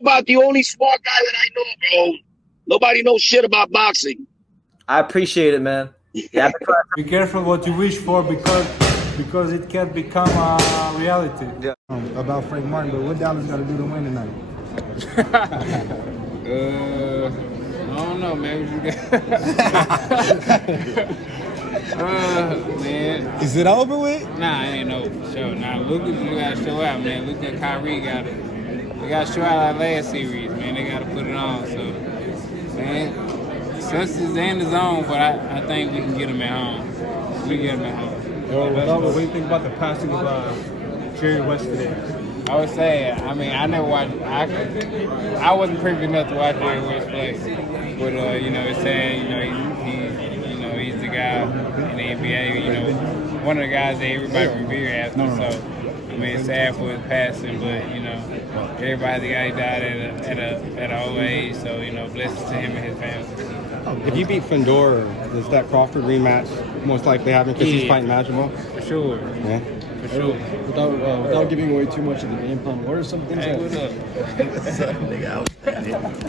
About the only smart guy that I know, bro. Nobody knows shit about boxing. I appreciate it, man. Yeah. Be careful what you wish for because it can become a reality. Yeah. About Frank Martin, but what Dallas got to do to win tonight? I don't know, man. Man. Is it over with? Nah, it ain't over for sure. Nah, Lucas, you gotta show out, man. Look at Kyrie got it. They gotta show out our last series, man. They gotta put it on. So, man, since it's in the zone, but I think we can get them at home. We can get them at home. What do you think about the passing of Jerry West today? I would say, I mean, I never watched. I wasn't privy enough to watch Jerry West play, but you know, it's saying, he's the guy in the NBA. You know, one of the guys that everybody revere after. So, I mean, it's sad for his passing, but you know, everybody the guy died at an old age. So, you know, blessings to him and his family. If you beat Fundora, is that Crawford rematch most likely happen because he's fighting Madrigal? For sure. Yeah. For sure. Without giving away too much of the game plan, what are some things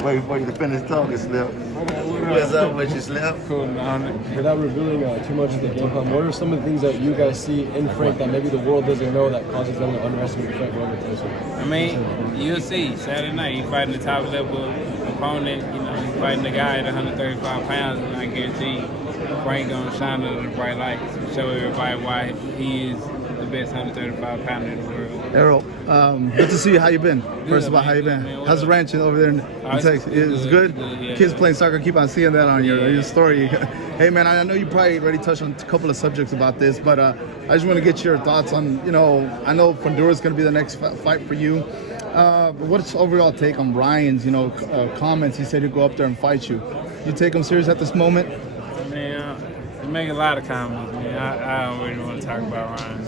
Wait before you finish talking, Slip. What's up with you, Slip? Cool, man. without revealing too much of the game plan, what are some of the things that you guys see in Frank that maybe the world doesn't know that causes them to underestimate Frank Martin? I mean, you'll see Saturday night. He's fighting the top level opponent. You know, he's fighting the guy at 135 pounds, and I guarantee Frank gonna shine under the bright lights and show everybody why he is the best 135 pounder in the world. Errol, good to see you. How you been? First of all, how you been? Man, How's the ranch over there in Texas? It's good. Yeah. Kids playing soccer. Keep on seeing that on your story. Hey man, I know you probably already touched on a couple of subjects about this, but I just want to get your thoughts on. You know, I know Fundora is going to be the next fight for you. What's overall take on Ryan's comments? He said he'd go up there and fight you. You take him serious at this moment? Man, they make a lot of comments, man. I don't really want to talk about Ryan.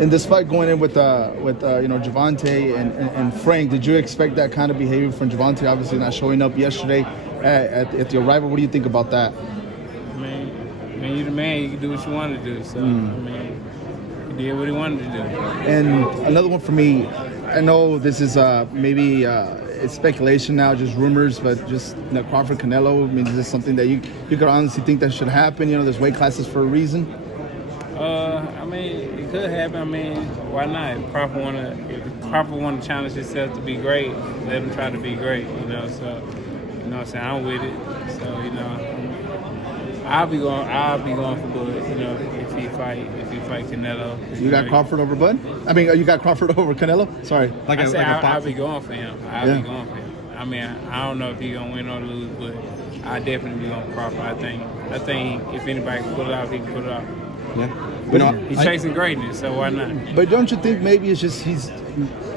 In this fight going in with Gervonta and Frank, did you expect that kind of behavior from Gervonta? Obviously not showing up yesterday at your rival. What do you think about that? I mean, you're the man. You can do what you want to do. So, I mean, he did what he wanted to do. And another one for me. I know this is maybe it's speculation now, just rumors, but just Crawford Canelo. I mean, is this something that you could honestly think that should happen? You know, there's weight classes for a reason. I mean, it could happen. I mean, why not? If Crawford want to challenge himself to be great, let him try to be great. You know, so you know what I'm saying, I'm with it. So you know, I'll be going for Bud. You know, if he fight Canelo. You got Crawford over Bud? I mean, you got Crawford over Canelo? Sorry. I'll be going for him. I'll be going for him. I mean, I don't know if he's gonna win or lose, but I definitely be going for Crawford. I think if anybody can pull it off, he can pull it off. Yeah. He's chasing greatness, so why not? But don't you think maybe it's just he's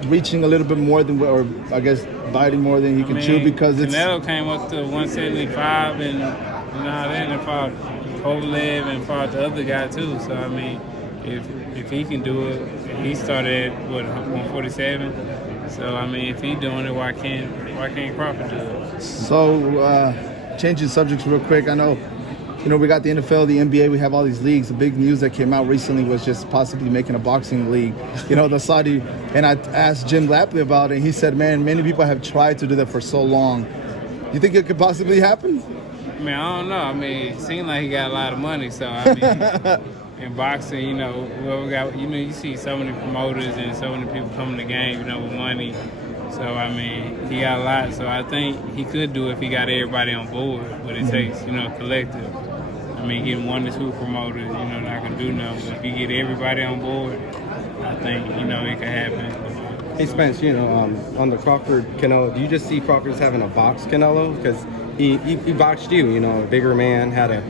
reaching a little bit more than, or I guess biting more than he can chew because it's. Canelo came up to 175 and then fought Kovalev and fought the other guy too. So I mean, if he can do it, he started at 147. So I mean, if he's doing it, why can't Crawford do it? So changing subjects real quick. I know. We got the NFL, the NBA, we have all these leagues. The big news that came out recently was just possibly making a boxing league. The Saudi, and I asked Jim Lapley about it. He said, man, many people have tried to do that for so long. You think it could possibly happen? I mean, I don't know. I mean, it seems like he got a lot of money. So, I mean, in boxing, you see so many promoters and so many people coming to the game, with money. So, I mean, he got a lot. So, I think he could do it if he got everybody on board. But it takes, collective. I mean, getting 1 to 2 promoters, not gonna do nothing. But if you get everybody on board, I think, it can happen. Hey Spence, on the Crawford Canelo, do you just see Crawford as having a box Canelo? Because he boxed you, a bigger man, had to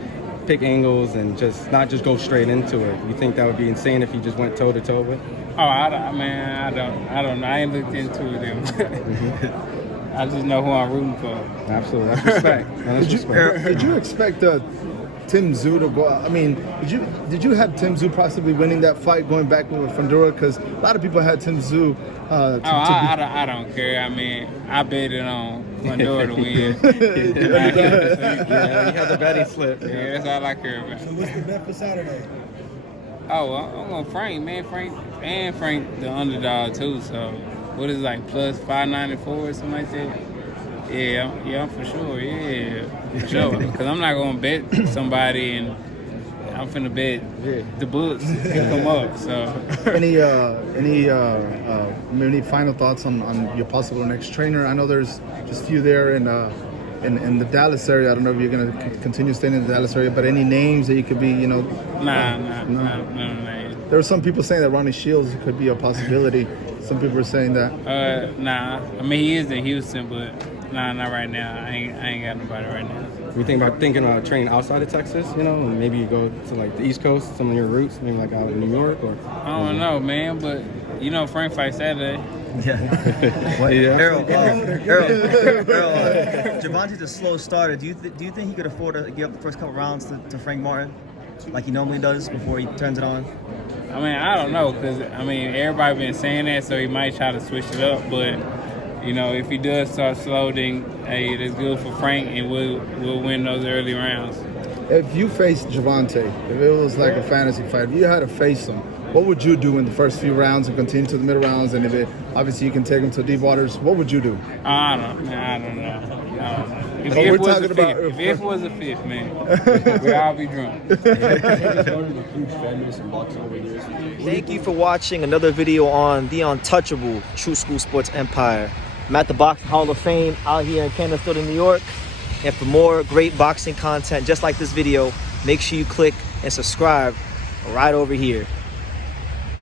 pick angles and not just go straight into it. You think that would be insane if he just went toe to toe with? Oh, I don't know. I ain't looked into it. I just know who I'm rooting for. Absolutely, that's respect. Did you expect Tim Tszyu to go? I mean, did you have Tim Tszyu possibly winning that fight going back with Fundora? Because a lot of people had Tim Tszyu. I don't care. I mean, I bet it on Fundora to win. Yeah, he had the betting slip. Yeah, that's all I care about. So what's the bet for Saturday? Oh, I'm going Frank, man. Frank, the underdog too. So what is it, like plus 594 or something like that. Yeah, for sure. Yeah, for sure. Because I'm not gonna bet somebody, and I'm finna bet the books can come up. So, any final thoughts on your possible next trainer? I know there's just a few there in the Dallas area. I don't know if you're gonna continue staying in the Dallas area, but any names that you could be, Nah. There were some people saying that Ronnie Shields could be a possibility. Some people are saying that. Nah. I mean, he is in Houston, but nah, not right now. I ain't got nobody right now. You thinking about training outside of Texas, and maybe you go to like the East Coast, some of your roots, maybe like out in New York, or? I don't know, man, but Frank fights Saturday. Yeah. Errol, Gervonta's a slow starter. Do you think he could afford to give up the first couple rounds to Frank Martin, like he normally does before he turns it on? I mean, I don't know, because everybody been saying that, so he might try to switch it up, but. If he does start slow, then hey, that's good for Frank, and we'll win those early rounds. If you faced Gervonta, if it was like a fantasy fight, if you had to face him, what would you do in the first few rounds and continue to the middle rounds? And obviously you can take him to deep waters, what would you do? I don't know. If it was a fifth, man, we'd all be drunk. Thank you for watching another video on the untouchable True School Sports Empire. I'm at the Boxing Hall of Fame out here in Canterbury, New York. And for more great boxing content just like this video, make sure you click and subscribe right over here.